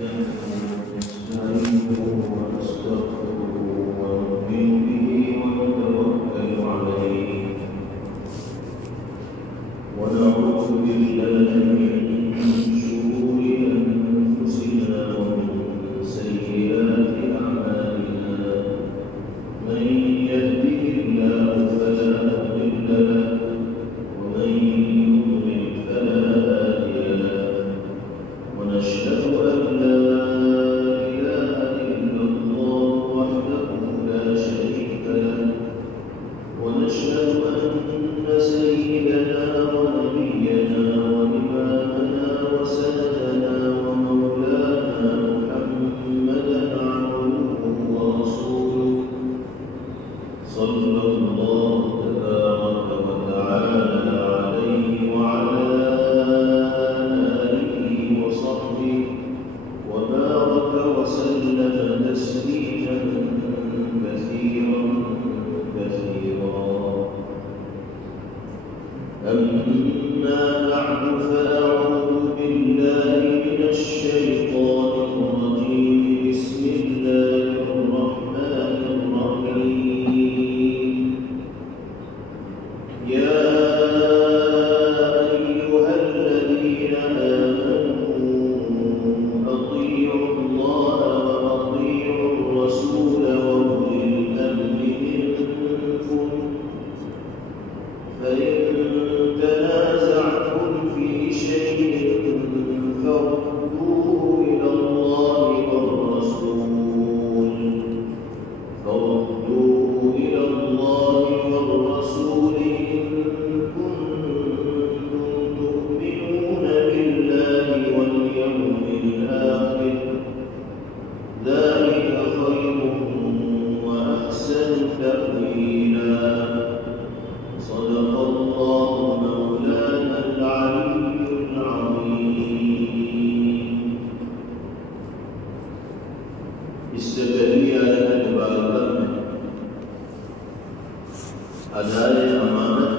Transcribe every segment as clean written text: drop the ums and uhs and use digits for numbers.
نستعينه ونستغفره ونؤمن به ونتوكل عليه ونعوذ بالله من شرور أنفسنا ومن سيئات أعمالنا من يهده الله فلا مضل له ومن يضلل فلا هادي له ونشهد أن لا إله إلا الله وحده لا شريك له ونشهد أن سيدنا ونبينا وإمامنا وسندنا ومولانا محمدا عبده ورسوله صلى الله تبارك وتعالى عليه وعلى آله وصحبه وبارك وسلم تسليما كثيرا أما بعد فأعوذ بالله من الشيطان الرجيم بسم الله الرحمن الرحيم يا أيها الذين آمنوا أطيعوا الله وأطيعوا الرسول وأولي الأمر منكم فإن تنازعتم في شيء فردوه إلى الله والرسول إن كنتم تؤمنون بالله واليوم الآخر ذلك خير وأحسن تأويلا صدق الله مولانا العلي العظيم. اس سے پہلی آیت مبارکہ میں ادائے امانت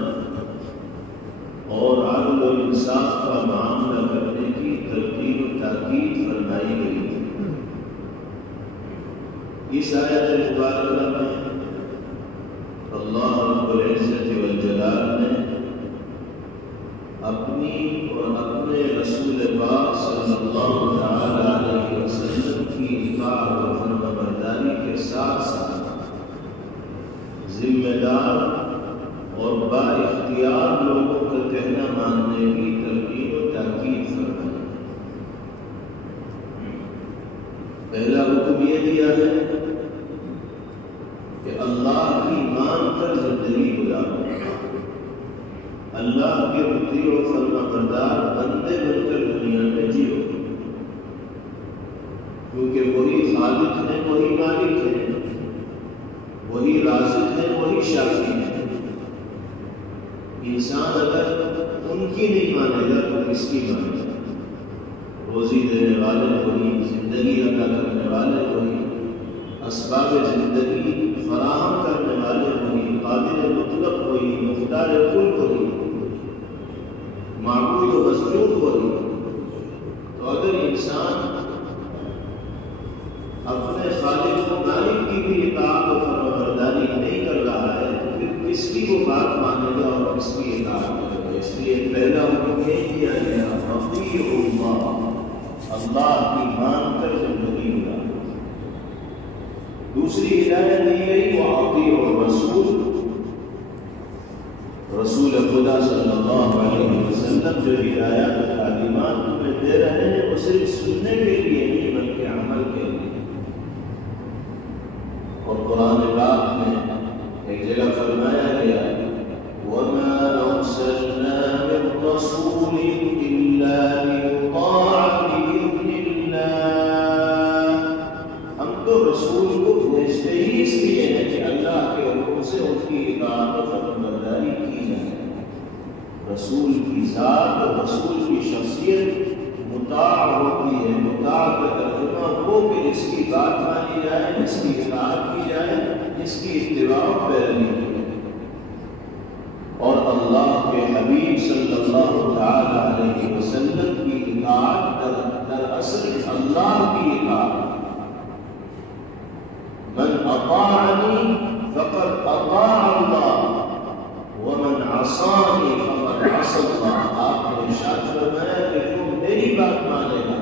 اور عدل و انصاف کا معاملہ کرنے کی تلقین و تاکید فرمائی گئی ہے. اس آیت مبارکہ میں اللہ رب العزت والجلال نے اپنی اور اپنے رسول پاک صلی اللہ تعالی علیہ وسلم کی اطاعت و فرمانبرداری کے ساتھ ساتھ ذمہ دار اور با اختیار لوگوں کا کہنا ماننے کی تلقین و تاکید فرمائی. پہلا حکم یہ دیا ہے کہ اللہ کی مان کر زندگی گزارو، اللہ کے مطیع و فرمانبردار بندے بن کر دنیا میں جیو، کیونکہ وہی خالق ہیں، وہی مالک ہیں، وہی رازق ہیں، وہی شافی ہیں. انسان اگر ان کی نہیں مانے گا تو کس کی مانے گا؟ روزی دینے والے وہی، زندگی عطا کرنے والے وہی، اسباب زندگی فراہم کرنے والے وہی، قادر مطلق وہی، مختار کل وہی، معبود و مسجود وہی. تو اگر انسان اپنے خالق و مالک کی بھی اطاعت و فرمانبرداری نہیں کر رہا ہے تو پھر کس کی وہ بات مانے گا اور کس کی اطاعت کرے گا؟ اس لیے پہلا حکم یہ دیا گیا اطیعوا اللہ، اللہ کی مان کر زندگی گزارو. دوسری ہدایت دی گئی وَأَطِيعُوا الرَّسُولَ، رسول خدا صلی اللہ علیہ وسلم جو ہدایات و تعلیمات تمہیں دے رہے ہیں وہ صرف سننے کے لیے نہیں بلکہ عمل کے لیے. اور قرآن پاک میں ایک جگہ فرمایا گیا وَمَا أَرْسَلْنَا مِن رَّسُولٍ إِلَّا لِيُطَاعَ بِإِذْنِ اللَّهِ، ہم تو رسول کو بھیجتے ہی اس لیے ہیں کہ اللہ کے حکم سے ان کی اطاعت و فرمانبرداری کی جائے. رسول کی ذات اور رسول کی شخصیت مطاع ہوتی ہے. مطاع کا ترجمہ ہو کہ اس کی بات مانی جائے، اس کی اطاعت کی جائے، اس کی اتباع و پیروی کی جائے. اور اللہ کے حبیب صلی اللہ تعالی علیہ وسلم کی اطاعت دراصل اللہ کی اطاعت. من اطاعنی فقد اطاع اللہ ومن عصانی فقد عصى اللہ. آپ نے ارشاد فرمایا کہ جو میری بات مانے گا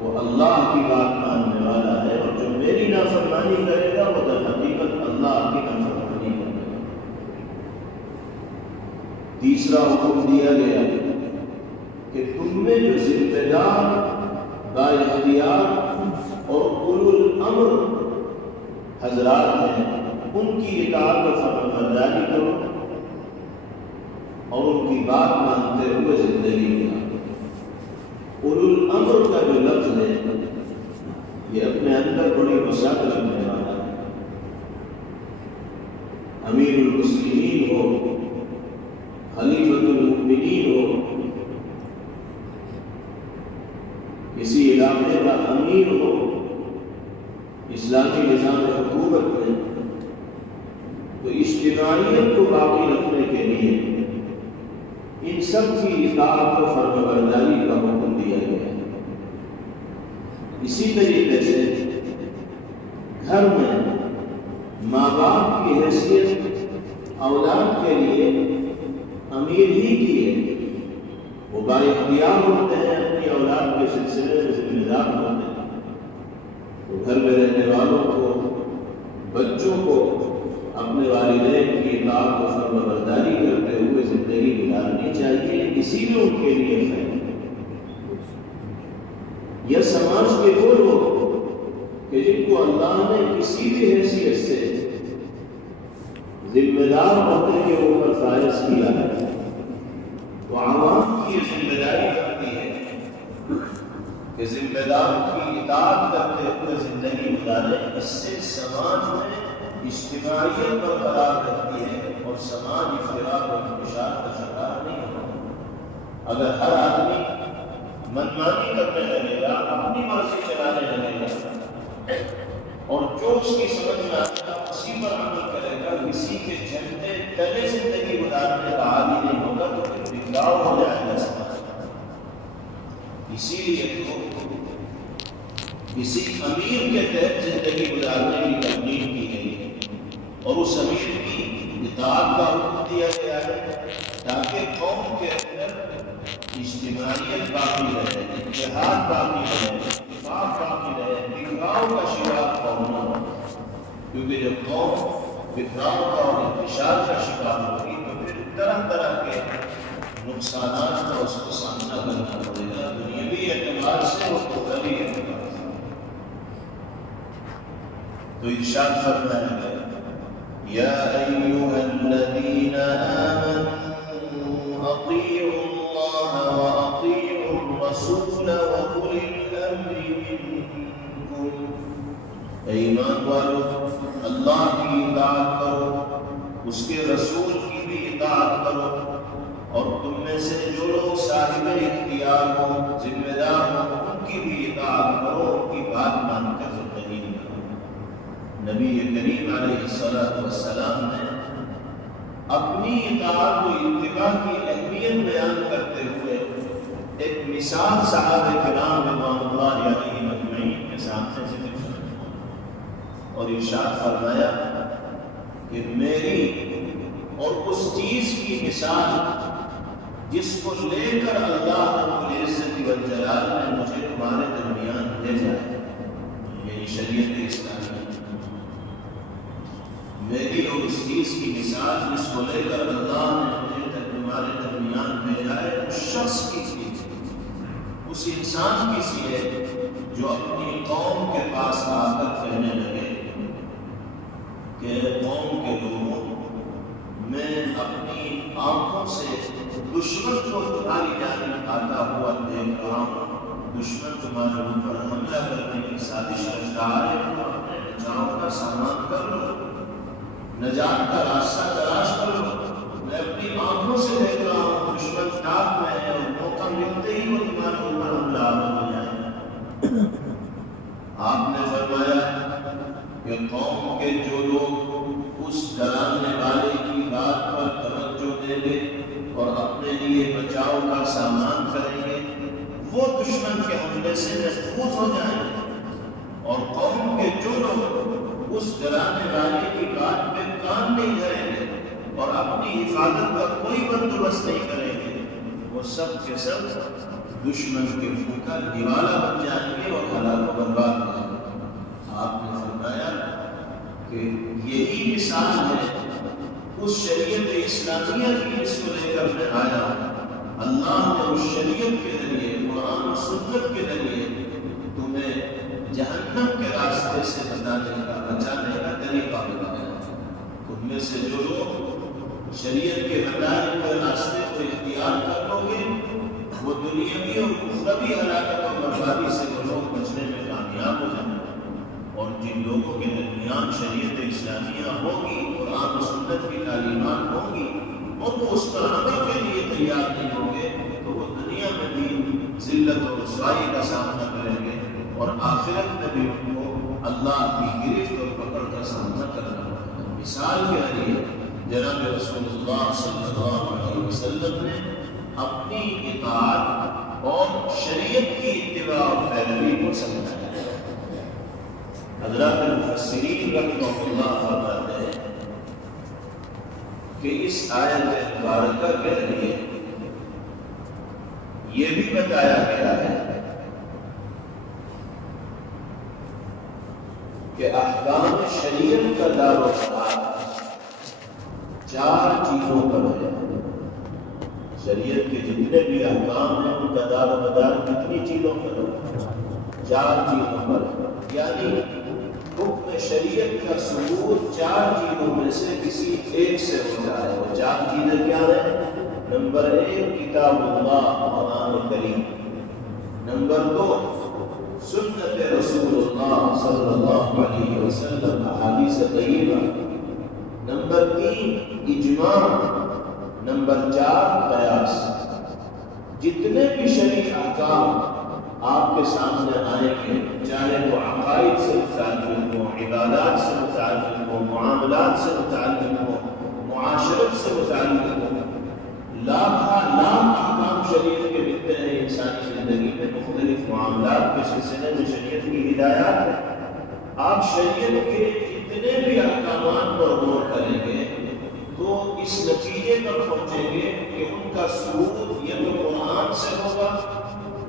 وہ اللہ کی بات ماننے والا ہے، اور جو میری نافرمانی کرے گا وہ در حقیقت اللہ کی نافرمانی کرے گا. تیسرا حکم دیا گیا کہ تم میں جو ذمہ دار، با اختیار اور اولو الامر حضرات ہیں ان کی اطاعت و فرمانبرداری کرو اور ان کی بات مانتے ہوئے زندگی گزارو. اولو الامر کا جو لفظ ہے یہ اپنے اندر بڑی وسعت رکھنے والا ہے. امیر المسلمین ہو، خلیفۃ المؤمنین ہو، کسی علاقے کا امیر ہو، اسلامی نظام حکومت میں، تو اجتماعیت کو باقی رکھنے کے لیے ان سب کی اطاعت و فرمانبرداری کا حکم دیا گیا ہے. اسی طریقے سے گھر میں ماں باپ کی حیثیت اولاد کے لیے امیر ہی کی ہے. وہ با اختیار ہوتے ہیں، اپنی اولاد کے سلسلے میں ذمہ دار ہوتے ہیں. تو گھر میں رہنے والوں کو، بچوں کو اپنے والدین کی اطاعت و فرمانبرداری کرتے ہوئے زندگی گزارنی چاہیے. اسی میں ان کے لیے خیر. یہ سماج کے وہ لوگ کہ جن کو اللہ نے کسی بھی حیثیت سے ذمہ دار ہونے کے اوپر فائز کیا ہے، تو عوام کی یہ ذمہ داری کرتی ہے کہ ذمہ دار کی اطاعت کرتے ہوئے زندگی گزارے. اس سے سماج میں اجتماعیت برقرار رہتی ہے اور سماج افتراق و انتشار کا شکار نہیں ہوتا. اگر ہر آدمی منمانی کرنے لگے گا، اپنی مرضی چلانے لگے گا اور جو اس کی سمجھ میں آتا ہے اسی پر عمل کرے گا، کسی کے جھنڈے تلے زندگی گزارنے کا عادی نہیں ہوگا، تو پھر بگڑاؤ ہو جائے گا سماج. اسی لیے تو کسی امیر کے تحت زندگی گزارنے کی ترغیب کی گئی ہے اور اس امیر کی اطاعت کا حکم دیا گیا ہے تاکہ قوم کے اندر اجتماعیت باقی رہے، اتحاد باقی رہے، اتفاق باقی رہے، بکھراؤ کا شکار قوم نہ ہو. کیونکہ جب قوم بکھراؤ کا اور انتشار کا شکار ہوگی تو پھر طرح طرح کے نقصانات کا اس کو سامنا کرنا پڑے گا، دنیاوی اعتبار سے اور اخروی اعتبار سے. تو ارشاد فرمایا گیا یا ایھا الذین آمنوا اطیعوا اللہ واطیعوا الرسول واولی الامر منکم. اے ایمان والو، اللہ کی اطاعت کرو، اس کے رسول کی بھی اطاعت کرو، اور تم میں سے جو لوگ صاحب اختیار ہوں، ذمہ دار ہوں، ان کی بھی اطاعت کرو، ان کی بات مان کر زندگی کرو. نبی کریم علیہ السلام نے اپنی اطاعت و اتباع کی اہمیت بیان کرتے ہوئے ایک مثال صحابہ کرام رضوان اللہ علیہم اجمعین کے سامنے ذکر فرمایا اور ارشاد فرمایا کہ میری اور اس چیز کی مثال جس کو لے کر اللہ رب العزت والجلال نے مجھے تمہارے درمیان بھیجا ہے، یعنی شریعت اسلامی. میری اور اس چیز کی مثال جس کو لے کر اللہ نے مجھے تمہارے درمیان بھیجا ہے، اس شخص کی سی، اس انسان کی سی ہے جو اپنی قوم کے پاس آ کر کہنے لگے کہ قوم کے لوگوں، میں اپنی آنکھوں سے دشمن کو تمہاری جانب آتا ہوا دیکھ رہا ہوں، دشمن تمہارے اوپر حملہ کرنے کی سازش رچ رہا ہے، تو اپنے بچاؤ کا سامان کر لو، نجات کا راستہ تلاش کر لو. میں اپنی آنکھوں سے دیکھ رہا ہوں دشمن ٹاپ میں ہے اور موقع ملتے ہی وہ تمہارے اوپر حملہ ہو جائے. آپ نے فرمایا کہ قوم کے جو لوگ اس ڈرانے والے کی بات پر توجہ دیں گے اور اپنے لیے بچاؤ کا سامان کریں گے، وہ دشمن کے حملے سے محفوظ ہو جائیں، اور قوم کے جو لوگ اس ڈرانے والے کی بات پہ کان نہیں دھریں گے اور اپنی حفاظت کا کوئی بندوبست نہیں کریں گے، وہ سب کے سب دشمن کے منہ کا دیوالہ بن جائیں گے اور ہلاک و برباد ہو جائیں گے۔ آپ نے فرمایا کہ یہی مثال ہے اس شریعت اسلامیہ کی جس کو لے کر میں آیا ہوں۔ اللہ نے اس شریعت کے ذریعے، قرآن و سنت کے ذریعے تمہیں جہنم کے راستے سے بچانے کا طریقہ بتایا۔ تم میں سے جو لوگ شریعت کے بتائے ہوئے راستے کو اختیار کر لو گے، وہ دنیاوی اور اخروی ہلاکت اور بربادی سے وہ لوگ بچنے میں کامیاب ہو جائیں گے۔ اور جن لوگوں کے درمیان شریعت اسلامیہ ہوگی، قرآن و سنت کی تعلیمات ہوں گی، اور وہ اس پر عمل کے لیے تیار نہیں ہوں گے، تو وہ دنیا میں بھی ذلت اور رسوائی کا سامنا کریں گے، اور آخرت میں بھی ان کو اللہ کی گرفت اور پکڑ کا سامنا کرنا ہوگا۔ مثال کے ذریعے جناب رسول اللہ صلی اللہ علیہ وسلم نے اپنی اطاعت اور شریعت کی اتباع اور پیروی کو سمجھایا۔ حضرات المفسرین رحمہ اللہ فرماتے ہیں کہ اس آیت مبارکہ کے ذریعے یہ بھی بتایا گیا ہے کہ احکام شریعت کا دار و مدار 4 چیزوں پر ہے۔ شریعت کے جتنے بھی احکام ہیں ان کا دار و مدار کتنی چیزوں پر ہے؟ 4 چیزوں پر ہے۔ یعنی حکم شریعت کا ثبوت 4 چیزوں میں سے کسی ایک سے ہوتا ہے۔ وہ 4 چیزیں کیا ہیں؟ نمبر 1 کتاب اللہ قرآن کریم، نمبر 2 سنت رسول اللہ صلی اللہ علیہ وسلم احادیث طیبہ، نمبر 3 اجماع، نمبر 4 قیاس۔ جتنے بھی شرعی احکام آپ کے سامنے آئیں گے، چاہے وہ عقائد سے متعلق ہو، عبادات سے متعلق ہو، معاملات سے متعلق ہو، معاشرت سے متعلق ہو، لاکھ احکام شریعت کے ملتے ہیں انسانی زندگی میں، مختلف معاملات کے سلسلے میں شریعت کی ہدایات ہے۔ آپ شریعت کے جتنے بھی احکامات پر غور کریں گے تو اس نتیجے پر پہنچیں گے کہ ان کا ثبوت یا تو قرآن سے ہوگا،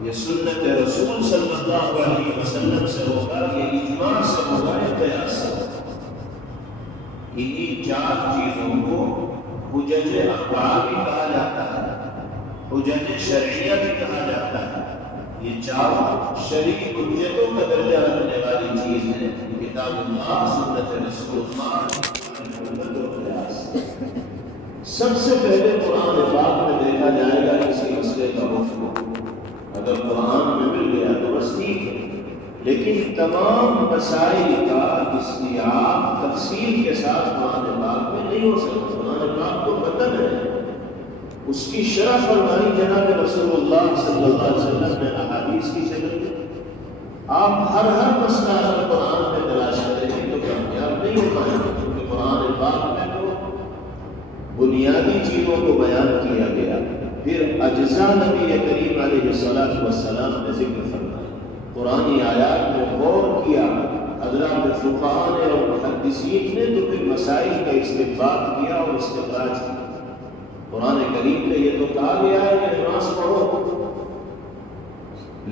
یا سنت رسول صلی اللہ علیہ وسلم سے ہوگا، یا اجماع سے ہوگا، یا قیاس سے ہوگا۔ انہی 4 چیزوں کو حجج اقوال بھی کہا جاتا ہے، حجج شرعیہ بھی کہا جاتا ہے۔ یہ 4 شرعی حجتوں کا درجہ رکھنے والی چیز ہے، کتاب اللہ، سنت رسول اللہ، سب سے پہلے قرآن پاک میں دیکھا جائے گا کسی مسئلے کا حکم، اگر قرآن میں مل گیا تو بس ٹھیک ہے، لیکن تمام مسائل کا استیعاب تفصیل کے ساتھ قرآن پاک میں نہیں ہو سکتا۔ قرآن پاک کو مطلب ہے اس کی شرح فرمائی جناب رسول اللہ صلی اللہ علیہ وسلم نے احادیث کی شکل میں۔ آپ ہر مسئلہ اگر قرآن میں تلاش کریں گے تو کامیاب نہیں ہو پائیں گے، کیونکہ قرآن پاک میں تو بنیادی چیزوں کو بیان کیا گیا، پھر اجزاء نبی کریم علیہ السلام نے ذکر فرمایا، قرآنی آیات میں غور کیا حضرات فقہاء نے اور محدثین نے، تو پھر مسائل کا استنباط کیا اور استخراج کیا۔ قرآن کریم میں یہ تو کہا گیا ہے کہ نماز پڑھو،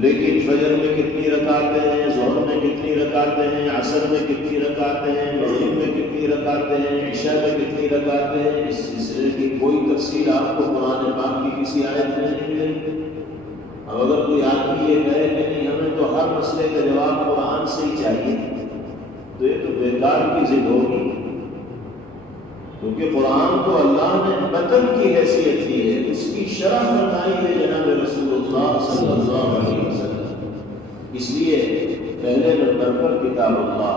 لیکن فجر میں کتنی رکعتیں ہیں، ظہر میں کتنی رکعتیں ہیں، عصر میں کتنی رکعتیں ہیں، مغرب میں کتنی رکعتیں ہیں، عشاء میں کتنی رکعتیں ہیں، اس سلسلے کی کوئی تفصیل آپ کو قرآن پاک کی کسی آیت میں نہیں ملے گی۔ اب اگر کوئی آدمی یہ کہے کہ نہیں ہمیں تو ہر مسئلے کا جواب قرآن سے ہی چاہیے، تو یہ تو بیکار کی ضد ہوگی، کیونکہ قرآن کو اللہ نے متن کی حیثیت دی ہے، اس کی شرح فرمائی ہے جناب رسول اللہ صلی اللہ علیہ وسلم۔ اس لیے پہلے نمبر پر کتاب اللہ،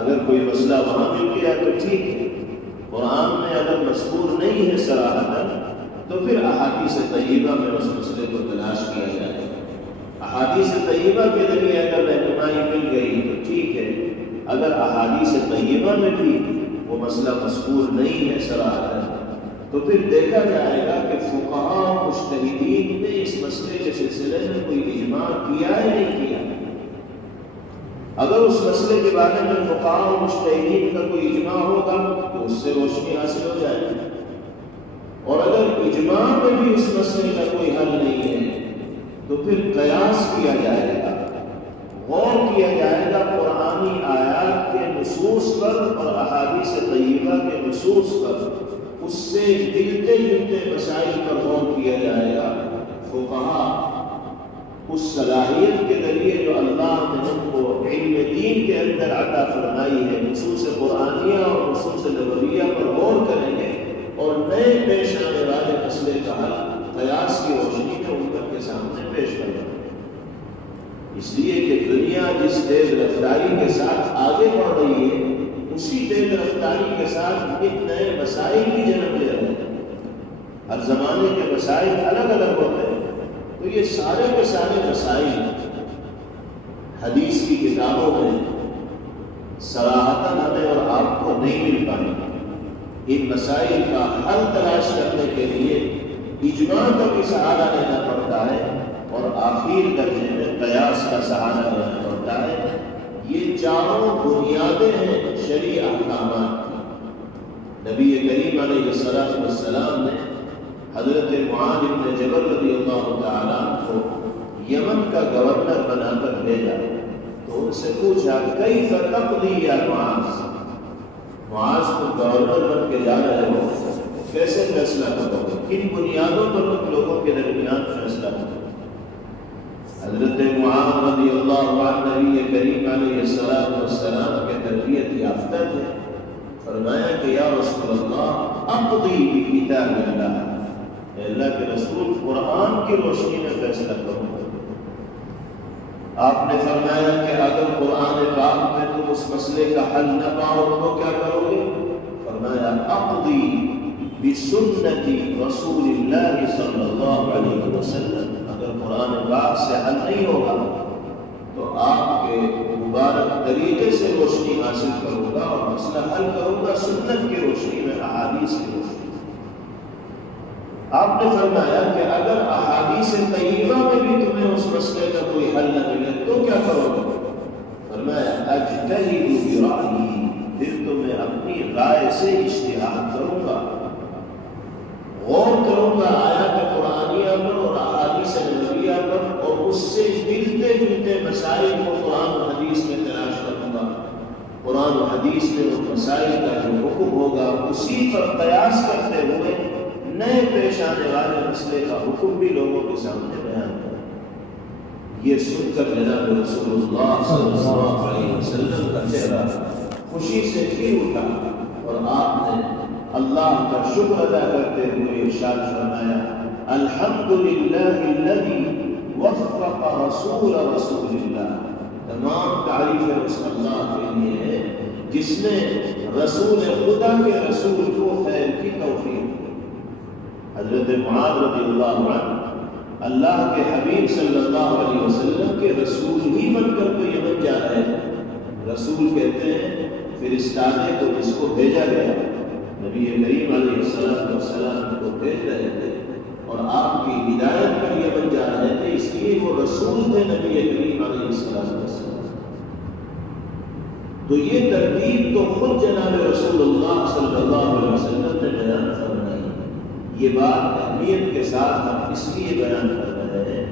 اگر کوئی مسئلہ وہاں مل گیا تو ٹھیک ہے، قرآن میں اگر مذکور نہیں ہے صراحتاً تو پھر احادیث طیبہ میں اس مسئلے کو تلاش کیا جائے گا۔ احادیث طیبہ کے ذریعے اگر رہنمائی مل گئی تو ٹھیک ہے، اگر احادیث طیبہ میں بھی وہ مسئلہ مذکور نہیں ہے صراحتاً تو پھر دیکھا جائے گا کہ فقہاء و مجتہدین نے اس مسئلے کے سلسلے میں کوئی اجماع کیا ہے نہیں کیا. اگر اس مسئلے کے بارے میں فقہاء و مجتہدین کا کوئی اجماع ہوگا تو اس سے روشنی حاصل ہو جائے گی. اور اگر اجماع میں بھی اس مسئلے کا کوئی حل نہیں ہے تو پھر قیاس کیا جائے گا، غور کیا جائے گا قرآنی آیات کے نصوص پر اور احادیث طیبہ کے نصوص پر. اس سے ملتے جلتے مسائل پر غور کیا جائے گا. فقہاء اس صلاحیت کے ذریعے جو اللہ نے ان کو علم دین کے اندر عطا فرمائی ہے، نصوص قرآنیہ اور نصوص نبویہ پر غور کریں گے اور نئے پیش آنے والے مسئلے کا حل قیاس کی روشنی میں امت کے سامنے پیش کریں گے. اس لیے کہ دنیا جس تیز رفتاری کے ساتھ آگے بڑھ رہی ہے، اسی تیز رفتاری کے ساتھ ایک نئے مسائل بھی جنم لے رہے ہیں. ہر زمانے کے مسائل الگ الگ ہوتے ہیں. تو یہ سارے کے سارے مسائل حدیث کی کتابوں میں صراحتاً ہمیں اور آپ کو نہیں مل پائیں. ان مسائل کا حل تلاش کرنے کے لیے اجماع کا بھی سہارا لینا پڑتا ہے اور آخر درجے میں قیاس کا سہارا لینا پڑتا ہے. یہ چاروں بنیادیں ہیں شرعی احکامات کی. نبی کریم علیہ السلام نے حضرت معاذ بن جبل رضی اللہ تعالیٰ کو یمن کا گورنر بنا کر بھیجا تو ان سے پوچھا کیف تقضی یا معاذ، معاذ کو گورنر بن کے جا رہے ہو، کیسے فیصلہ کرو گے، کن بنیادوں پر تم لوگوں کے درمیان فیصلہ کرو. حضرت معاذ رضی اللہ عنہ نبی کریم علیہ السلام کے تربیت یافتہ تھے. فرمایا کہ یا رسول اللہ اقضی بکتاب اللہ، اے اللہ کے رسول قرآن کی روشنی میں فیصلہ کروں. آپ نے فرمایا کہ اگر قرآن پاک میں تم اس مسئلے کا حل نہ پاؤ تو کیا کرو گے؟ فرمایا اقضی بسنتی رسول اللہ صلی اللہ علیہ وسلم. اگر قرآن پاک سے حل نہیں ہوگا تو آپ کے مبارک طریقے سے روشنی حاصل کروں گا اور مسئلہ حل کروں گا سنت کی روشنی میں، احادیث کی روشنی میں. آپ نے فرمایا کہ اگر احادیث طیبہ میں بھی تمہیں اس مسئلے کا کوئی حل نہ ملے تو کیا کرو گے؟ فرمایا اجتہد برأیی، پھر تو میں اپنی رائے سے اجتہاد کروں گا، غور کروں گا آیات قرآنیہ پر اور احادیث نبویہ پر اور اس سے ملتے جلتے مسائل کو قرآن و حدیث میں تلاش کروں گا. قرآن و حدیث میں ان مسائل کا جو حکم ہوگا اسی پر قیاس کرتے ہوئے نئے پیش آنے والے مسئلے کا حکم بھی لوگوں کے سامنے بیان کریں. یہ سن کر جناب رسول اللہ صلی اللہ علیہ وسلم کا چہرہ خوشی سے کھل اٹھا اور آپ نے اللہ کا شکر ادا کرتے ہوئے ارشاد فرمایا الحمدللہ الذی وفق رسول اللہ. تمام تعریفیں اس اللہ کے لیے ہے جس نے رسول خدا کے رسول کو خیر کی توفیق. حضرت معاذ رضی اللہ عنہ اللہ کے حبیب صلی اللہ علیہ وسلم کے رسول ہی بن کر تو یمن جا رہے ہیں. رسول کہتے ہیں فرستادے کو جس کو بھیجا گیا، نبی کریم علیہ السلام کو بھیج رہے تھے اور آپ کی ہدایت پر یمن جا رہے تھے، اس لیے وہ رسول تھے نبی کریم علیہ السلام. تو یہ ترتیب تو خود جناب رسول اللہ صلی اللہ علیہ وسلم نے بیان فرمائی. یہ بات اہمیت کے ساتھ ہم اس لیے بیان کر رہے ہیں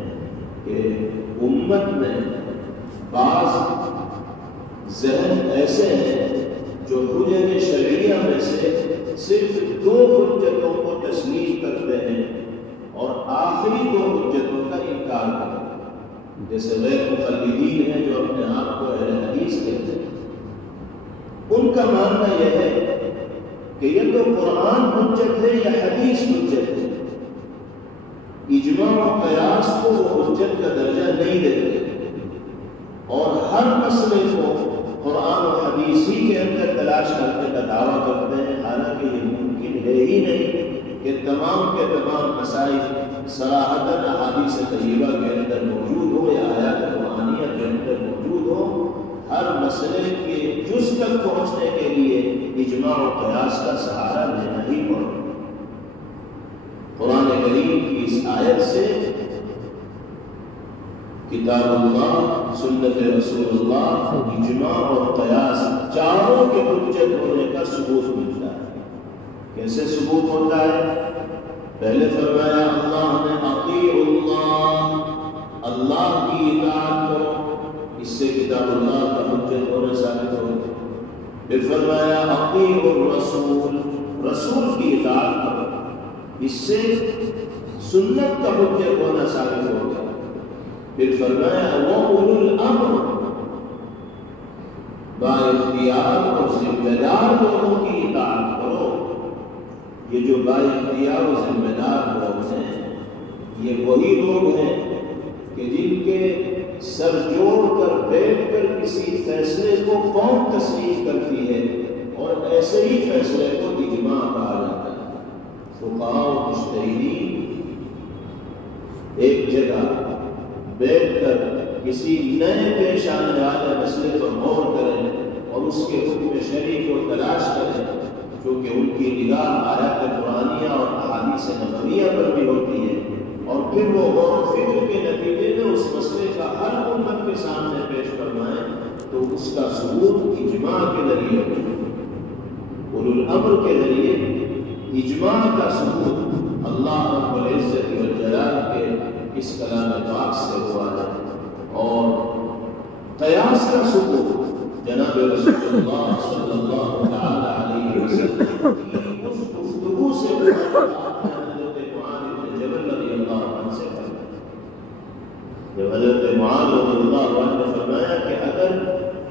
کہ امت میں بعض ذہن ایسے ہیں جو حجج شرعیہ میں سے صرف 2 حجتوں کو تسلیم کرتے ہیں اور آخری 2 حجتوں کا انکار کرتے ہیں. جیسے غیر مقلدین ہیں جو اپنے آپ کو اہل حدیث کہتے ہیں. ان کا ماننا یہ ہے کہ یہ تو قرآن حجت ہے یا حدیث حجت ہے. اجماع و قیاس کو وہ حجت کا درجہ نہیں دیتے اور ہر مسئلے کو قرآن و حدیث ہی کے اندر تلاش کرنے کا دعویٰ کرتے ہیں. حالانکہ یہ ممکن ہے ہی نہیں کہ تمام کے تمام مسائل صراحتاً احادیث طیبہ کے اندر موجود ہو یا آیات قرآنیہ کے اندر موجود ہو. ہر مسئلے کے جز تک پہنچنے کے لیے اجماع و قیاس کا سہارا لینا ہی پڑے. قرآن کریم کی اس آیت سے کتاب اللہ، سنت رسول اللہ، اجماع اور قیاس چاروں کے حجت ہونے کا ثبوت ملتا ہے۔ کیسے ثبوت ہوتا ہے؟ پہلے فرمایا اللہ نے اطیعوا اللہ، اللہ کی اطاعت کرو، اس سے کتاب اللہ کا حجت ہونا ثابت ہوگا۔ پھر فرمایا اطیعوا الرسول، رسول کی اطاعت کرو، اس سے سنت کا حجت ہونا ثابت ہوگا۔ پھر فرمایا وَأُولُو الْأَمْرِ، با اختیار اور ذمہ دار لوگوں کی اطاعت کرو۔ یہ جو با اختیار اور ذمہ دار لوگ ہیں، یہ وہی لوگ ہیں کہ جن کے سر جوڑ کر بیٹھ کر کسی فیصلے کو قوم تسلیم کرتی ہے، اور ایسے ہی فیصلے کو اجماع کہا جاتا ہے۔ فقہاء و مجتہدین ایک جگہ بیٹھ کر کسی نئے پیش آنے والے مسئلے پر غور کریں اور اس کے حکم شرعی کو تلاش کریں، کیونکہ ان کی نگاہ آیات قرآنیہ اور احادیث نبویہ پر بھی ہوتی ہے، اور پھر وہ غور و فکر کے نتیجے میں اس مسئلے کا حل امت کے سامنے پیش فرمائیں، تو اس کا ثبوت اجماع کے ذریعے، اولو الامر کے ذریعے اجماع کا ثبوت اللہ رب العزت والجلال کے اس کلام پاک سے ہوا ہے، اور قیاس کا ثبوت جناب رسول اللہ صلی اللہ تعالی علیہ وسلم کی اس گفتگو سے حضرت معاذ بن جبل رضی اللہ عنہ سے فرمایا۔ جب حضرت معاذ رضی اللہ عنہ نے فرمایا کہ اگر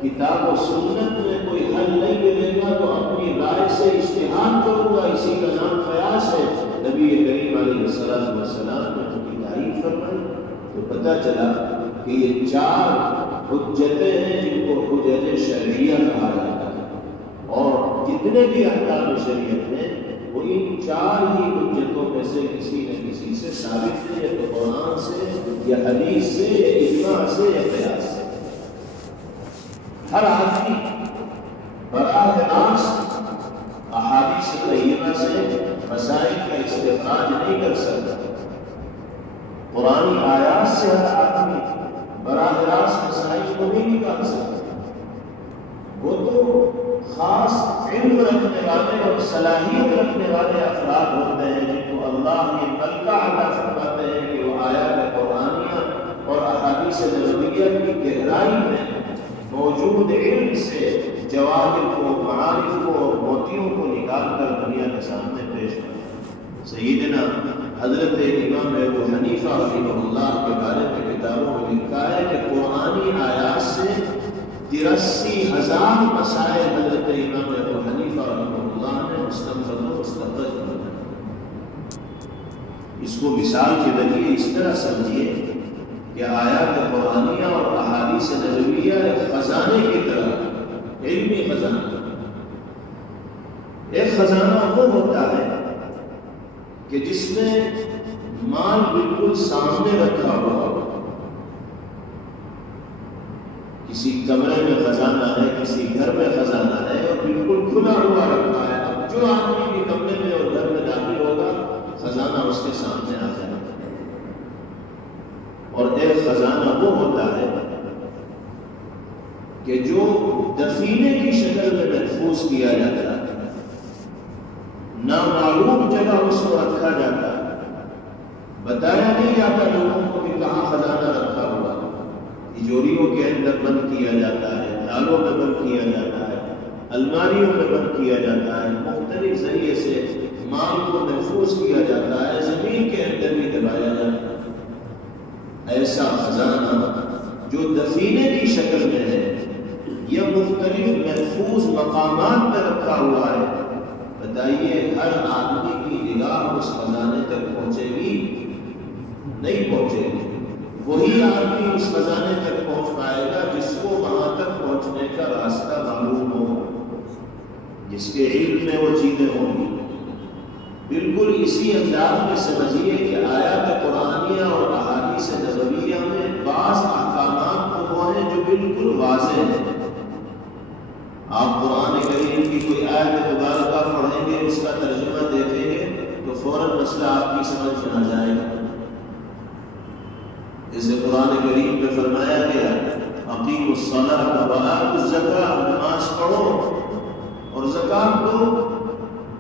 کتاب و سنت میں کوئی حل نہیں ملے گا تو اپنی رائے سے اجتہاد کروں گا، اسی کا نام قیاس ہے، نبی کریم علیہ السلام نے ان کی تعریف فرمائی، تو پتہ چلا کہ یہ چار حجتیں ہیں جن کو حجت شرعیہ کہا جاتا ہے، اور جتنے بھی احکام شریعت ہیں وہ ان چار ہی حجتوں میں سے کسی نہ کسی سے ثابت ہے، یا تو قرآن سے یا حدیث سے یا اجماع سے یا قیاس سے۔ ہر آدمی براہ راست احادیث طیبہ سے مسائل کا استخراج نہیں کر سکتا، قرآن آیات سے ہر آدمی براہ راست مسائل کو نہیں نکال سکتا۔ وہ تو خاص علم رکھنے والے اور صلاحیت رکھنے والے افراد ہوتے ہیں جن کو اللہ یہ ملکہ عطا فرماتے ہیں کہ وہ آیات قرآنیہ اور احادیث نبویہ کی گہرائی میں موجود علم سے جواہر کو، معارف کو اور موتیوں کو نکال کر دنیا کے سامنے پیش کریں۔ سیدنا حضرت امام ابو حنیفہ رحمہ اللہ کے بارے میں کتابوں میں لکھا ہے کہ قرآنی آیات سے 83,000 مسائل حضرت امام ابو حنیفہ رحمہ اللہ نے مستنبط و مستخرج بنائے۔ اس کو مثال کے ذریعے اس طرح سمجھیے کہ آیات قرآنیہ اور احادیث نبویہ ایک خزانے کی طرح، علمی خزانہ۔ ایک خزانہ وہ ہوتا ہے کہ جس میں مال بالکل سامنے رکھا ہوا ہو، کسی کمرے میں خزانہ ہے، کسی گھر میں خزانہ ہے اور بالکل کھلا ہوا رکھا ہے، اب جو آدمی بھی کمرے میں اور گھر میں داخل ہوگا خزانہ اس کے سامنے آ جائے گا۔ اور ایک خزانہ وہ ہوتا ہے کہ جو دفینے کی شکل میں محفوظ کیا جاتا ہے، نامعلوم جگہ اس کو رکھا جاتا ہے، بتایا نہیں جاتا لوگوں کو کہ کہاں خزانہ رکھا ہوا، تجوریوں کے اندر بند کیا جاتا ہے، تالوں میں بند کیا جاتا ہے، الماریوں میں بند کیا جاتا ہے، مختلف ذریعے سے مال کو محفوظ کیا جاتا ہے، زمین کے اندر بھی دبایا جاتا ہے۔ ایسا خزانہ جو دفینے کی شکل میں ہے یا مختلف محفوظ مقامات میں رکھا ہوا ہے، بتائیے ہر آدمی کی نگاہ اس خزانے تک پہنچے گی؟ نہیں پہنچے گی۔ وہی آدمی اس خزانے تک پہنچ پائے گا جس کو وہاں تک پہنچنے کا راستہ معلوم ہو، جس کے علم میں وہ چیزیں ہوں گی۔ بالکل اسی انداز میں سمجھیے کہ آیات قرآنیہ اور احادیث نبویہ میں بعض احکامات وہ ہیں جو بالکل واضح ہیں۔ آپ قرآن کریم کی کوئی آیت مبارکہ پڑھیں گے، اس کا ترجمہ دیکھیں گے تو فوراً مسئلہ آپ کی سمجھ میں آ جائے گا۔ جیسے قرآن کریم میں فرمایا گیا اقیموا الصلاۃ وآتوا الزکاۃ، نماز پڑھو اور زکات دو۔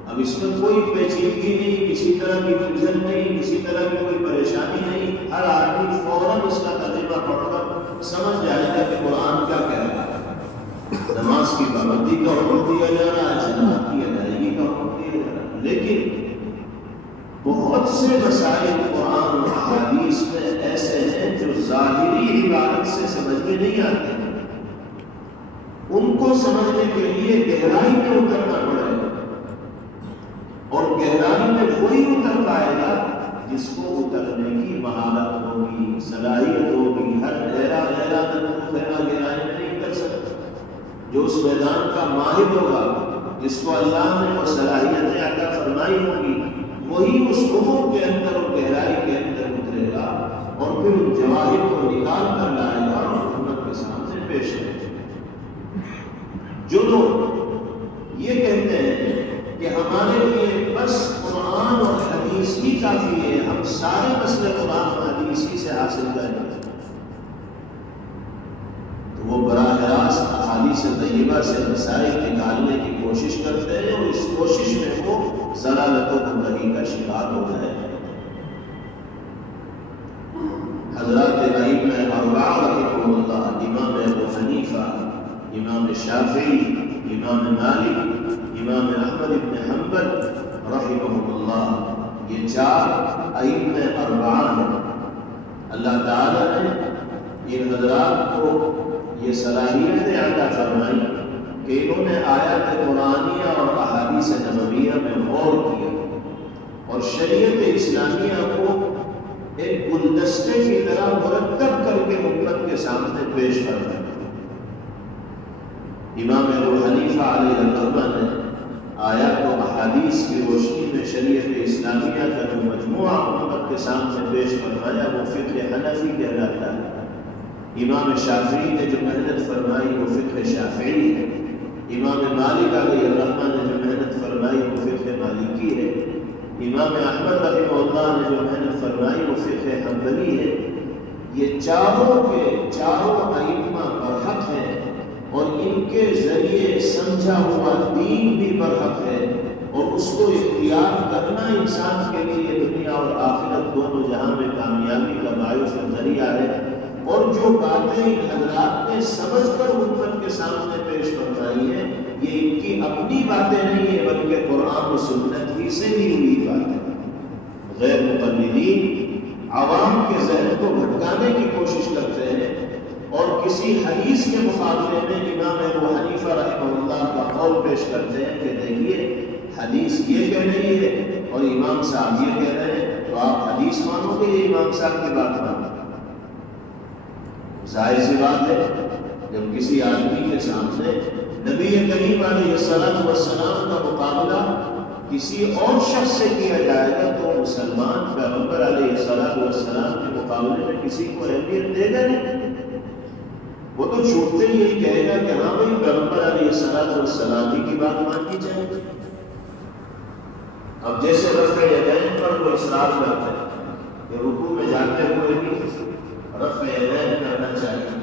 اب اس میں کوئی پیچیدگی نہیں، کسی طرح کی الجھن نہیں، کسی طرح کی کوئی پریشانی نہیں، ہر آدمی فوراً اس کا ترجمہ پڑھ کر سمجھ جائے گا کہ قرآن کیا کہہ رہا ہے۔ نماز کی پابندی کا حکم دیا جا رہا ہے، جنات کی ادائیگی کا حکم دیا جا رہا ہے، لیکن بہت سے مسائل قرآن اور حدیث میں ایسے ہیں جو ظاہری عبارت سے سمجھ میں نہیں آتے، ان کو سمجھنے کے لیے گہرائی میں اترنا پڑے گا، اور گہرائی میں وہی اتر پائے گا جس کو اترنے کی مہارت ہوگی، صلاحیت ہوگی۔ ہر گہرائی میں نہیں اتر سکتا۔ جو اس میدان کا ماہر ہوگا، جس کو اللہ نے وہ صلاحیتیں عطا فرمائی ہوگی، وہی اس عمر کے اندر اور گہرائی کے اندر اترے گا اور پھر ان جواہر کو نکال کر لائے گا اور حکومت کے سامنے پیش کرے گا۔ جو لوگ یہ کہتے ہیں کہ ہمارے لیے بس قرآن اور حدیث ہی کافی ہے، ہم سارے مسئلے قرآن اور حدیث ہی سے حاصل کریں گے، تو وہ براہ راست احادیث طیبہ سے مسائل نکالنے کی کوشش کرتے ہیں، اور اس کوشش میں وہ ضلالت و گمراہی کا شکار ہو جائے۔ حضرات ائمہ اربعہ رحمہم اللہ، امام ابو حنیفہ، امام شافعی، امام مالک، امام احمد بن حنبل رحمہم اللہ، یہ چار ائمہ اربعہ ہیں۔ اللہ تعالیٰ نے ان حضرات کو یہ صلاحیتیں عطا فرمائی کہ انہوں نے آیات قرآنیہ اور احادیث نبویہ میں غور کیا اور شریعت اسلامیہ کو ایک گلدستے کی طرح مرتب کر کے امت کے سامنے پیش فرمایا۔ امام ابو حنیفہ علیہ الرحمہ نے آیات و احادیث کی روشنی میں شریعت اسلامیہ کا جو مجموعہ امت کے سامنے پیش فرمایا وہ فقہ حنفی کہلاتا ہے۔ امام شافعی نے جو محنت فرمائی وہ فقہ شافعی ہے۔ امام مالک علیہ الرحمہ نے جو محنت فرمائی وہ فقہ مالکی ہے۔ امام احمد رحمہ اللہ نے جو محنت فرمائی وہ فقہ حنبلی ہے۔ یہ چاروں کے چاروں ائمہ برحق ہیں، اور ان کے ذریعے سمجھا ہوا دین بھی برحق ہے، اور اس کو اختیار کرنا انسان کے لیے دنیا اور آخرت دونوں جہاں میں کامیابی کا باعث ذریعہ ہے۔ اور جو باتیں ان حضرات نے سمجھ کر امت کے سامنے پیش فرمائی ہیں، یہ ان کی اپنی باتیں نہیں ہیں بلکہ قرآن و سنت ہی سے لی ہوئی باتیں۔ غیر مقلدین عوام کے ذہن کو بھٹکانے کی کوشش کرتے ہیں اور کسی حدیث کے مقابلے میں امام ابو حنیفہ رحمہ اللہ کا قول پیش کرتے ہیں کہ دیکھیے حدیث یہ کہہ رہی ہے اور امام صاحب یہ کہہ رہے ہیں، تو آپ حدیث مانو گے یا امام صاحب کی بات مانو؟ ظاہر سی بات ہے، جب کسی آدمی کے سامنے نبی کریم علیہ السلام کا مقابلہ کسی اور شخص سے کیا جائے گا تو مسلمان پیغمبر علیہ السلام کے مقابلے میں کسی کو اہمیت دے گا نہیں، وہ تو چھوٹتے ہی یہی کہے گا کہ ہاں بھائی پیغمبر علیہ السلام ہی کی بات مانی جائے۔ اب جیسے رفع یدین پر وہ اصرار کرتے ہیں کہ رکوع میں جاتے ہوئے بھی رفع یدین کرنا چاہیے،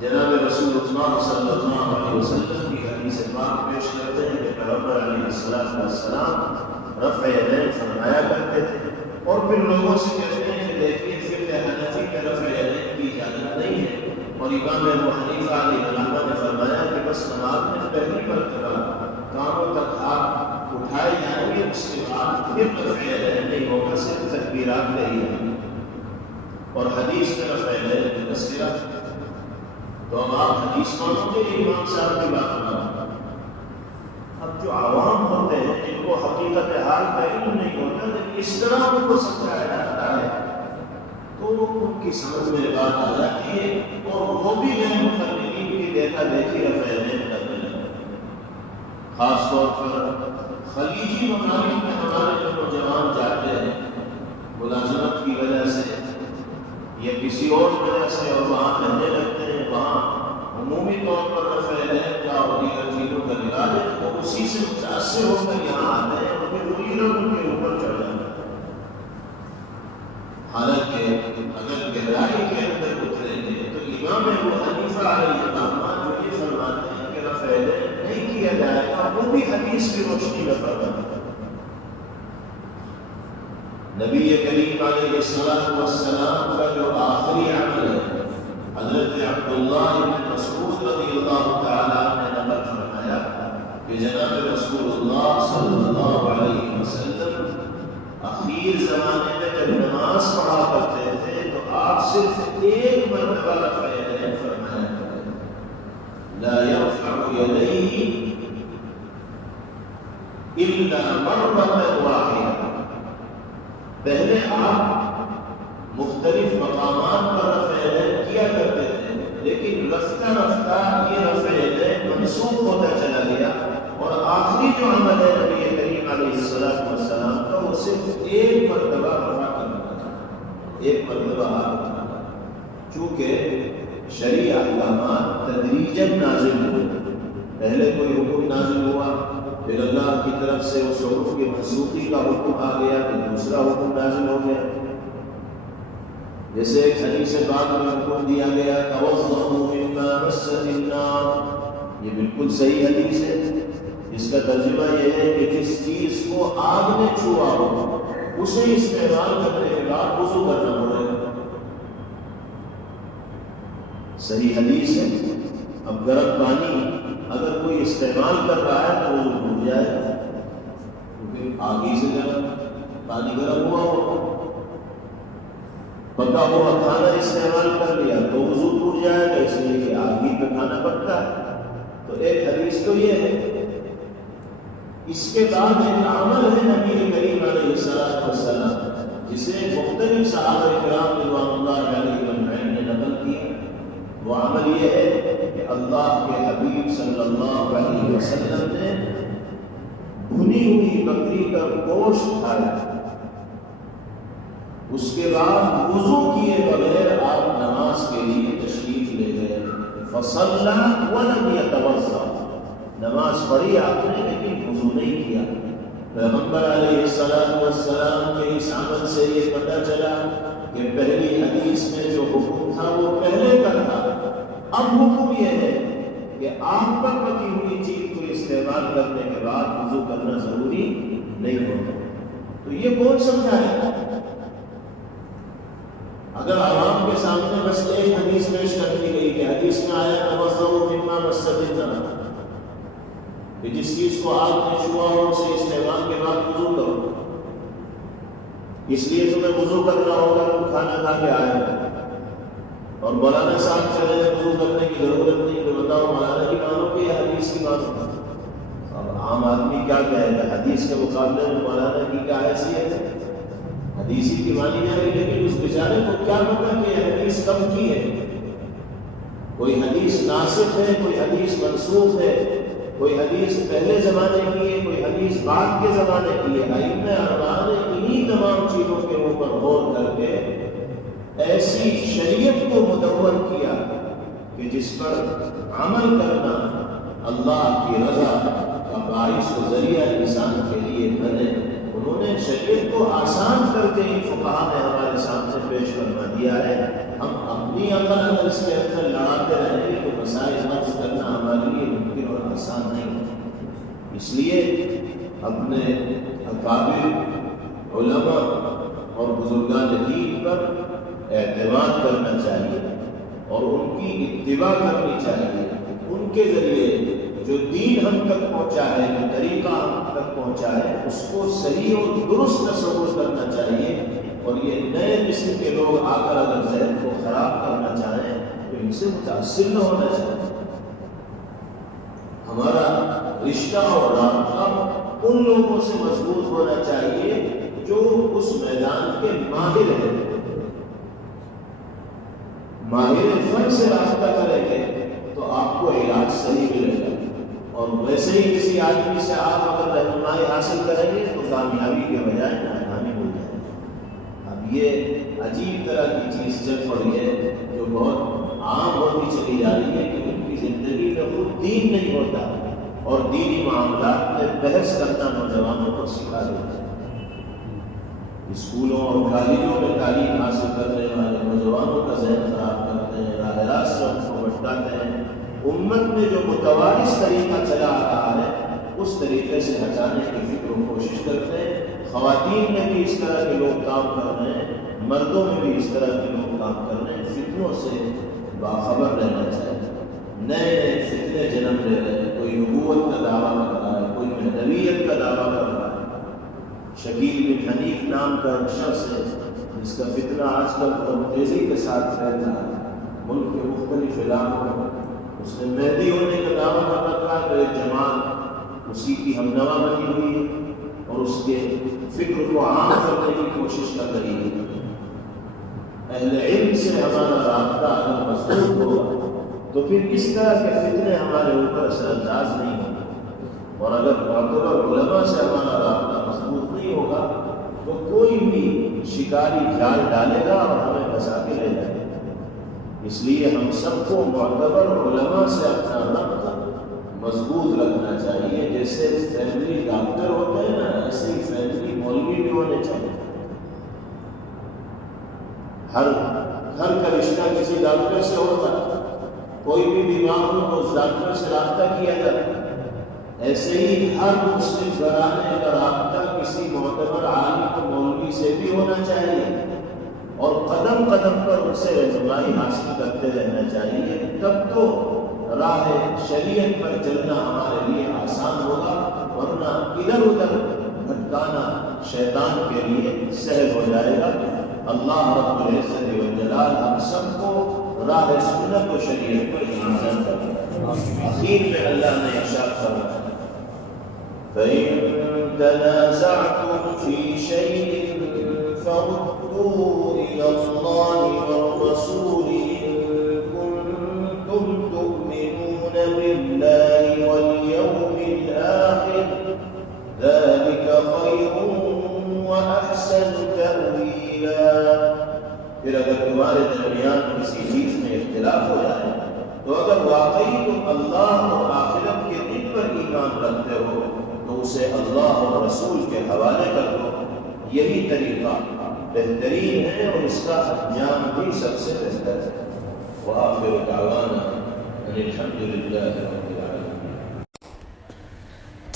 جناب رسول اللہ صلی اللہ علیہ وسلم کی حدیث پاک پیش کرتے ہیں کہ پیغمبر علیہ السلام رفع یدین فرمایا کرتے تھے، اور پھر لوگوں سے کہتے ہیں کہ دیکھیے فقہ حنفی میں رفع یدین کی اجازت نہیں ہے، اور امام ابو حنیفہ علیہ الرحمہ نے فرمایا کہ بس نماز میں پہلی مرتبہ کانوں تک ہاتھ اٹھائے جائیں گے، اس کے بعد پھر رفع یدین نہیں ہوگا، صرف تکبیرات نہیں ہیں، اور حدیث میں رفع یدین کی تذکرہ۔ تو اب آپ حدیث مانو گے امام صاحب کی بات مانو؟ اب جو عوام ہوتے ہیں جن کو حقیقت حال کا علم نہیں ہوتا، لیکن اس طرح ان کو سمجھایا جاتا ہے تو ان کی سمجھ میں بات آ جاتی ہے، اور وہ بھی غیر مقلدین کی دیکھا دیکھی رفع یدین کرنے لگتے ہیں۔ خاص طور پر خلیجی ممالک میں ہمارے جو نوجوان جاتے ہیں ملازمت کی وجہ سے یا کسی اور وجہ سے، اور وہاں رہنے لگتے ہیں، وہاں عمومی طور پر رفع یدین کا اور دیگر چیزوں کا علاج ہے، وہ اسی سے متاثر ہو کر یہاں آتے ہیں اور پھر وہی لوگ ان کے اوپر چڑھ جاتے ہیں۔ حالانکہ اگر گہرائی کے اندر اتریں گے تو امام ابو حنیفہ علیہ الرحمہ جو یہ فرماتے ہیں کہ رفع یدین نہیں کیا جائے گا، وہ بھی حدیث کی روشنی میں فرماتے ہیں۔ نبی کریم علیہ السلام کا جو آخری عمل ہے، حضرت عبداللہ بن مسعود رضی اللہ تعالیٰ نے نقل فرمایا کہ جناب رسول اللہ صلی اللہ علیہ وسلم اخیر زمانے میں جب نماز پڑھا کرتے تھے تو آپ صرف ایک مرتبہ رفع یدین فرمایا کرتے تھے، لا يرفع يديه الا مرة واحدة۔ پہلے آپ مختلف مقامات پر رفع یدین کیا کرتے تھے، لیکن رفتہ رفتہ یہ رفع یدین منسوخ ہوتا چلا گیا اور آخری جو عمل ہے نبی کریم علیہ السلام کا وہ صرف ایک مرتبہ رفع کرنا تھا، ایک مرتبہ آپ، چونکہ شرعی احکامات تدریجاً نازل ہوئے، پہلے کوئی حکم نازل ہوا، پھر اللہ کی طرف سے اس حکم کی منسوخی کا حکم آ گیا، پھر دوسرا حکم نازل ہو گیا۔ جیسے ایک حدیث پاک میں حکم دیا گیا توضؤوا مما مست النار، یہ بالکل صحیح حدیث ہے، اس کا ترجمہ یہ ہے کہ جس چیز کو آگ نے چھوا ہو اسے استعمال کرنے کے بعد وضو کرنا پڑے گا، صحیح حدیث ہے۔ اب گرم پانی اگر کوئی استعمال کر رہا ہے تو وضو ٹوٹ جائے گا، کیونکہ آگ ہی سے گرم پانی گرم ہوا ہو، پکا ہوا کھانا استعمال کر لیا تو وضو ٹوٹ جائے گا، اس لیے کہ آگ ہی پہ کھانا پکتا ہے۔ تو ایک حدیث تو یہ ہے، اس کے بعد ایک عمل ہے نبی کریم علیہ السلام جسے مختلف صحابہ کرام رضوان اللہ علیہ اجمعین نے نقل کیا، وہ عمل یہ ہے کہ اللہ کے حبیب صلی اللہ علیہ وسلم نے بھنی ہوئی بکری کا گوشت کھایا، اس کے بعد وضو کیے بغیر آپ نماز کے لیے تشریف لے گئے، فصلى ولم يتوضا، نماز پڑھی آپ نے لیکن وضو نہیں کیا۔ پیغمبر علیہ السلام کے اس عمل سے یہ پتہ چلا کہ پہلی حدیث میں جو حکم تھا وہ پہلے کا تھا، اب حکم یہ ہے کہ آگ پر پکی ہوئی چیز کو استعمال کرنے کے بعد وضو کرنا ضروری نہیں ہوتا۔ تو یہ کون سمجھائے؟ اگر عوام کے سامنے بس ایک حدیث پیش کر دی گئی کہ حدیث میں آیا توضؤوا مما مست النار، کہ جس چیز کو آگ نے چھوا ہو اسے استعمال کے بعد وضو کرو، اس لیے تمہیں وضو کرنا ہوگا، تم کھانا کھا کے آئے اور مولانا صاحب چلے وضو کرنے کی ضرورت نہیں، تو بتاؤ مولانا کی مانو کہ یہ حدیث کی مانو؟ اب عام آدمی کیا کہے گا؟ حدیث کے مقابلے میں مولانا کی کیا حیثیت ہے؟ حدیث کی مانی جائے گی، لیکن اس بیچارے کو کیا پتا کہ یہ حدیث کب کی ہے؟ کوئی حدیث ناسخ ہے، کوئی حدیث منسوخ ہے، کوئی حدیث پہلے زمانے کی ہے، کوئی حدیث بعد کے زمانے کی ہے۔ ائمہ اربعہ نے انہی تمام چیزوں کے اوپر غور کر کے ایسی شریعت کو مدون کیا کہ جس پر عمل کرنا اللہ کی رضا کا باعث و ذریعہ انسان کے لیے بنے۔ انہوں نے شریعت کو آسان کر کے ہی فقہا نے ہمارے سامنے پیش فرما دیا ہے۔ ہم اپنی عقل اگر اس کے اندر لڑاتے رہیں گے تو مسائل حل کرنا ہمارے لیے ممکن اور آسان نہیں ہے۔ اس لیے اپنے اکابر علماء اور بزرگان دین پر اعتماد کرنا چاہیے اور ان کی اتباع کرنی چاہیے۔ ان کے ذریعے جو دین ہم تک پہنچا ہے، جو طریقہ ہم تک پہنچا ہے، اس کو صحیح اور درست تصور کرنا چاہیے، اور یہ نئے قسم کے لوگ آ کر اگر ذہن کو خراب کرنا چاہیں تو ان سے متاثر نہ ہونا چاہیے۔ ہمارا رشتہ اور رابطہ ان لوگوں سے مضبوط ہونا چاہیے جو اس میدان کے ماہر ہیں۔ ماہر فن سے رابطہ کریں گے تو آپ کو علاج صحیح ملے گا، اور ویسے ہی کسی آدمی سے آپ اگر رہنمائی حاصل کریں گے تو کامیابی کے بجائے ناکامی مل جائے گی۔ اب یہ عجیب طرح کی چیز چل پڑی ہے جو بہت عام ہوتی چلی جا رہی ہے کہ ان کی زندگی میں خود دین نہیں ہوتا اور دینی معاملات میں بحث کرنا نوجوانوں کو سکھا دیتے ہیں۔ اسکولوں اور کالجوں میں تعلیم حاصل کرنے والے نوجوانوں کا ذہن خراب کرتے ہیں، راہ راست سے ان کو بھٹکاتے ہیں۔ امت میں جو متوارث طریقہ چلا آ رہا ہے اس طریقے سے ہٹانے کی فکر و کوشش کرتے ہیں۔ خواتین میں بھی اس طرح کے لوگ کام کر رہے ہیں، مردوں میں بھی اس طرح کے لوگ کام کر رہے ہیں۔ فتنوں سے باخبر رہنا چاہیے۔ نئے نئے فتنے جنم لے رہے ہیں، کوئی نبوت کا دعویٰ کر رہا ہے، کوئی مہدویت کا دعویٰ کر رہا ہے۔ شکیل بن حنیف نام کا ایک شخص ہے جس کا فتنہ آج کل تیزی کے ساتھ پھیل رہا ہے ملک کے مختلف علاقوں میں۔ اس نے مہدی ہونے کا دعویٰ کر رکھا ہے، تو ایک جماعت اسی کی ہمنوا بنی ہوئی ہے اور اس کے فکر کو عام کرنے کی کوشش کر رہی ہے۔ اہل علم سے ہمارا رابطہ اگر مضبوط ہوگا تو پھر اس طرح کے فتنے ہمارے اوپر اثر انداز نہیں ہوں گے، اور اگر معتبر علماء سے ہمارا رابطہ مضبوط نہیں ہوگا تو کوئی بھی شکاری جال ڈالے گا اور ہمیں پھنسا کے لے جائے گا۔ اس لیے ہم سب کو معتبر علماء سے اپنا رابطہ مضبوط رکھنا چاہیے۔ جیسے فیملی ڈاکٹر ہوتے ہیں نا، ایسے ہی فیملی مولوی بھی ہونے چاہیے۔ ہر کا رشتہ کسی ڈاکٹر سے ہوتا ہے، کوئی بھی بیمار ہو تو اس ڈاکٹر سے رابطہ کیا جاتا ہے۔ ایسے ہی ہر مسلم گھرانے کا رابطہ کسی معتبر عالم و مولوی سے بھی ہونا چاہیے اور قدم قدم پر ان سے رہنمائی حاصل کرتے رہنا چاہیے۔ تب تو راہ شریعت پر چلنا ہمارے لیے آسان ہوگا، ورنہ ادھر ادھر بھٹکانا شیطان کے لیے سہل ہو جائے گا۔ اللہ رب العزت والجلال ہم سب کو راہ سنت و شریعت پر ایمان کرے۔ آخر میں اللہ نے ارشاد فرمایا فَإِن تَنَازَعْتُمْ فِي شَيْءٍ فَرُدُّوهُ إِلَى اللَّهِ وَالرَّسُولِ إِن كُنتُمْ تُؤْمِنُونَ بِاللَّهِ وَالْيَوْمِ الْآخِرِ ذَلِكَ خَيْرٌ وَأَحْسَنُ تَأْوِيلًا۔ پھر اگر تمہارے درمیان کسی چیز میں اختلاف ہو جائے تو اگر واقعی تم اللہ اور آخرت کے دن پر ایمان رکھتے ہو تو اسے اللہ اور رسول کے حوالے کر دو، یہی طریقہ بہترین ہے اور اس کا انجام بھی سب سے بہتر ہے۔ وآخر دعوانا ان الحمد للہ رب العالمین۔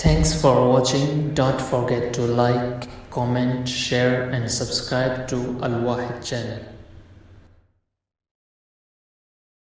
Thanks for watching. Don't forget to like, comment, share and subscribe to Al Wahid channel.